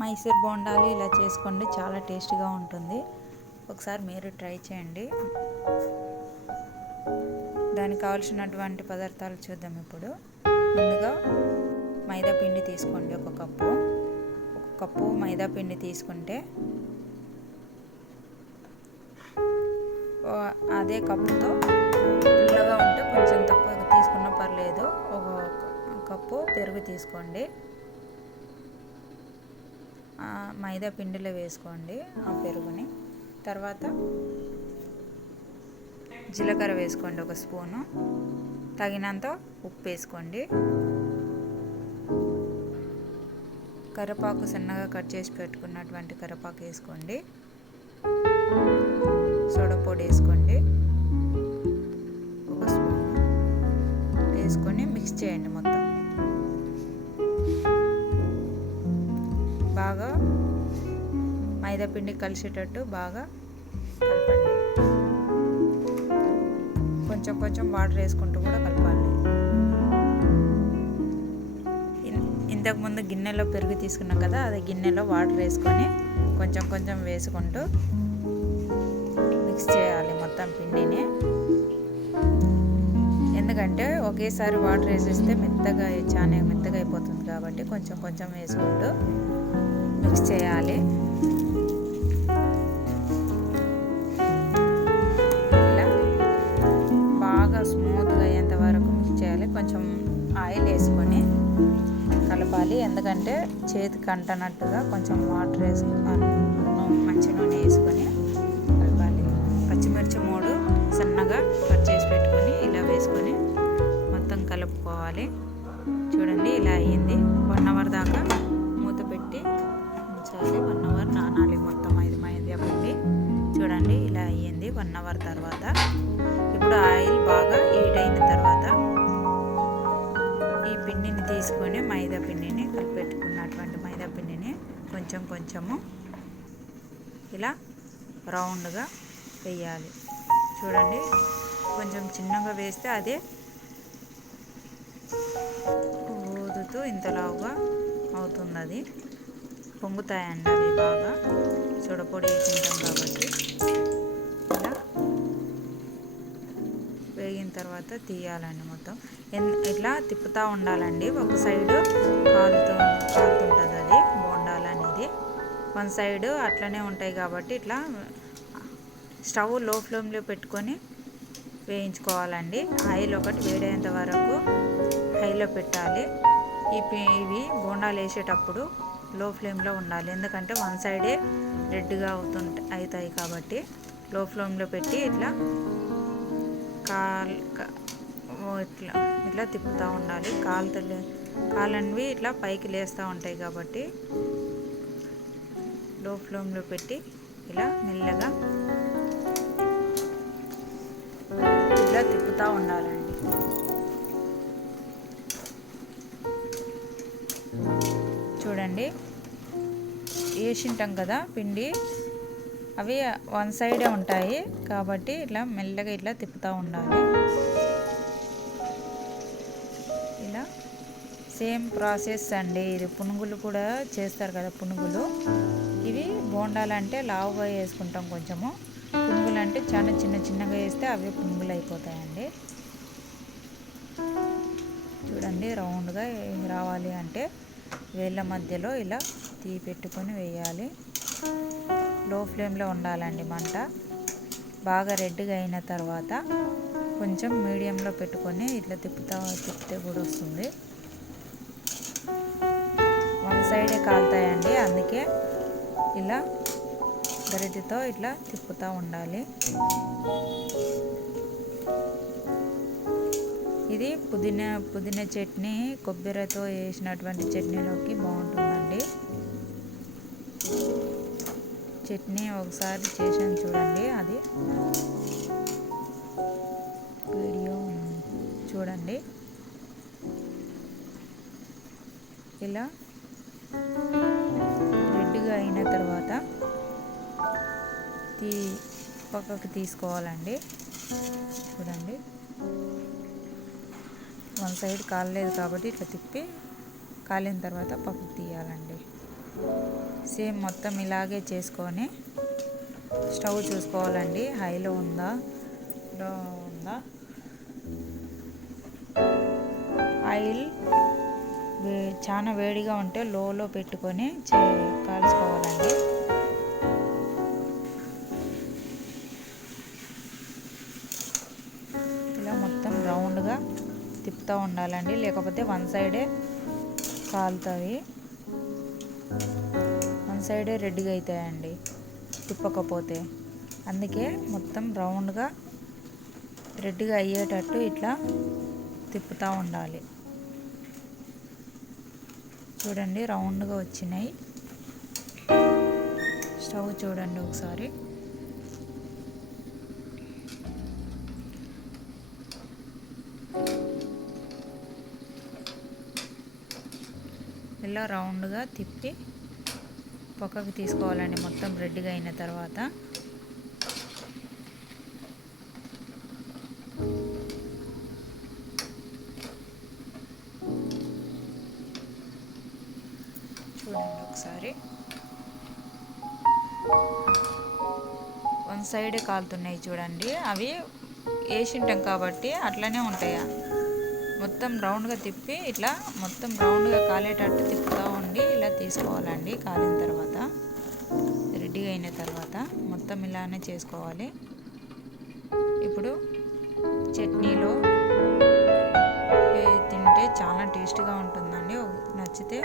మైసూర్ బోండాలు ఇలా చేసుకోండి, చాలా టేస్టీగా ఉంటుంది. ఒకసారి మీరు ట్రై చేయండి. దానికి కావాల్సినటువంటి పదార్థాలు చూద్దాం ఇప్పుడు. ముందుగా మైదా పిండి తీసుకోండి, ఒక కప్పు మైదా పిండి తీసుకుంటే అదే కప్పుతో పుల్లగా ఉంటే కొంచెం తక్కువ తీసుకున్నా పర్లేదు. ఒక కప్పు పెరుగు తీసుకోండి, మైదా పిండిలో వేసుకోండి ఆ పెరుగుని. తర్వాత జీలకర్ర వేసుకోండి, ఒక స్పూను. తగినంత ఉప్పు వేసుకోండి. కరివేపాకు సన్నగా కట్ చేసి పెట్టుకున్నటువంటి కరివేపాకు వేసుకోండి. సోడా పొడి వేసుకోండి, ఒక స్పూన్ వేసుకొని మిక్స్ చేయండి. మొత్తం బాగా మైదా పిండి కలిసేటట్టు బాగా కలపండి. కొంచెం కొంచెం వాటర్ వేసుకుంటూ కూడా కలపాలి. ఇంతకుముందు గిన్నెలో పెరుగు తీసుకున్నాం కదా, అదే గిన్నెలో వాటర్ వేసుకొని కొంచెం కొంచెం వేసుకుంటూ మిక్స్ చేయాలి మొత్తం పిండిని. ఎందుకంటే ఒకేసారి వాటర్ వేసేస్తే చాలా మెత్తగా అయిపోతుంది కాబట్టి కొంచెం కొంచెం వేసుకుంటూ మిక్స్ చేయాలి. ఇలా బాగా స్మూత్గా అయ్యేంత వరకు మిక్స్ చేయాలి. కొంచెం ఆయిల్ వేసుకొని కలపాలి, ఎందుకంటే చేతికి అంటనట్టుగా కొంచెం వాటర్ వేసుకొని మంచి నూనె వేసుకొని కలపాలి. పచ్చిమిర్చి 3 సన్నగా కట్ చేసి పెట్టుకొని ఇలా వేసుకొని మొత్తం కలుపుకోవాలి. చూడండి ఇలా అయ్యింది. 1 అవర్ దాకా మూత పెట్టి ఉంచాలి. 1 అవర్ నానాలి మొత్తం మైదా పిండి. చూడండి ఇలా అయ్యింది 1 అవర్ తర్వాత. ఇప్పుడు ఆయిల్ బాగా హీట్ అయిన తర్వాత ఈ పిండిని తీసుకొని మైదా పిండిని కలిపెట్టుకున్నటువంటి మైదా పిండిని కొంచెం కొంచెము ఇలా రౌండ్గా వేయాలి. చూడండి కొంచెం చిన్నగా వేస్తే అదే ఊదుతూ ఇంతలాగా అవుతుంది. అది పొంగుతాయండి అవి బాగా. సోడాపొడి వేసింటాం కాబట్టి ఇలా వేగిన తర్వాత తీయాలండి. మొత్తం ఇట్లా తిప్పుతూ ఉండాలండి. ఒక సైడు కాలుతుంటుంది అది బోండాలు అనేది. 1 సైడు అట్లనే ఉంటాయి కాబట్టి ఇట్లా స్టవ్ లో ఫ్లేమ్లో పెట్టుకొని వేయించుకోవాలండి. ఆయిల్ ఒకటి వేడేంత వరకు హైలో పెట్టాలి. ఇవి బోండాలు వేసేటప్పుడు లో ఫ్లేమ్లో ఉండాలి, ఎందుకంటే 1 సైడే రెడ్గా అవుతాయి కాబట్టి లో ఫ్లేమ్లో పెట్టి ఇట్లా ఇట్లా తిప్పుతూ ఉండాలి. కాలనివి ఇట్లా పైకి లేస్తూ ఉంటాయి కాబట్టి లో ఫ్లేమ్లో పెట్టి ఇలా మెల్లగా ఇలా తిప్పుతూ ఉండాలండి. చూడండి వేసింటాం కదా పిండి, అవి 1 సైడే ఉంటాయి కాబట్టి ఇట్లా మెల్లగా ఇట్లా తిప్పుతూ ఉండాలి. ఇలా సేమ్ ప్రాసెస్ అండి. ఇది పునుగులు కూడా చేస్తారు కదా, పునుగులు. ఇవి బోండాలు అంటే లావుగా వేసుకుంటాం కొంచెము, పునుగులు అంటే చాలా చిన్నగా వేస్తే అవి పునుగులు అయిపోతాయండి. చూడండి రౌండ్గా రావాలి అంటే వేళ్ళ మధ్యలో ఇలా పెట్టుకొని వేయాలి. లో ఫ్లేమ్లో ఉండాలండి మంట. బాగా రెడ్గా అయిన తర్వాత కొంచెం మీడియంలో పెట్టుకొని ఇట్లా తిప్పితే కూడా వస్తుంది. 1 సైడే కాలుతాయండి, అందుకే ఇలా గరిటెతో ఇట్లా తిప్పుతూ ఉండాలి. ఇది పుదీనా చట్నీ, కొబ్బరితో వేసినటువంటి చట్నీలోకి బాగుంటుందండి. చట్నీ ఒకసారి చేసాను చూడండి, అది వీడియో చూడండి. ఇలా రెడ్గా అయిన తర్వాత పక్కకు తీసుకోవాలండి. చూడండి 1 సైడ్ కాలలేదు కాబట్టి ఇట్లా తిప్పి కాలిన తర్వాత పక్కకు తీయాలండి. సేమ్ మొత్తం ఇలాగే చేసుకొని స్టవ్ చూసుకోవాలండి, హైలో ఉందా లో ఉందా. ఆయిల్ చాలా వేడిగా ఉంటే లోలో పెట్టుకొని కాల్చుకోవాలండి. ఇలా మొత్తం రౌండ్గా తిప్పుతూ ఉండాలండి, లేకపోతే వన్ సైడే కాలుతుంది, వన్ సైడే రెడ్గా అవుతాయండి తిప్పకపోతే. అందుకే మొత్తం రౌండ్గా రెడ్గా అయ్యేటట్టు ఇట్లా తిప్పుతూ ఉండాలి. చూడండి రౌండ్గా వచ్చినాయి. స్టవ్ చూడండి ఒకసారి. ఇలా రౌండ్గా తిప్పి పక్కకు తీసుకోవాలండి మొత్తం రెడ్గా అయిన తర్వాత. చూడండి ఒకసారి, వన్ సైడే కాలుతున్నాయి చూడండి. అవి వేసింటాం కాబట్టి అట్లనే ఉంటాయా. మొత్తం రౌండ్గా తిప్పి ఇట్లా మొత్తం రౌండ్గా కాలేటట్టు తిప్పుతూ ఉండి ఇలా తీసుకోవాలండి. కాలిన తర్వాత రెడీగా అయిన తర్వాత మొత్తం ఇలానే చేసుకోవాలి. ఇప్పుడు చట్నీలో తింటే చాలా టేస్టీగా ఉంటుందండి. నచ్చితే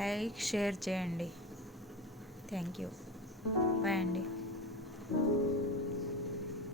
లైక్ షేర్ చేయండి. Thank you. బాయ్ అండి.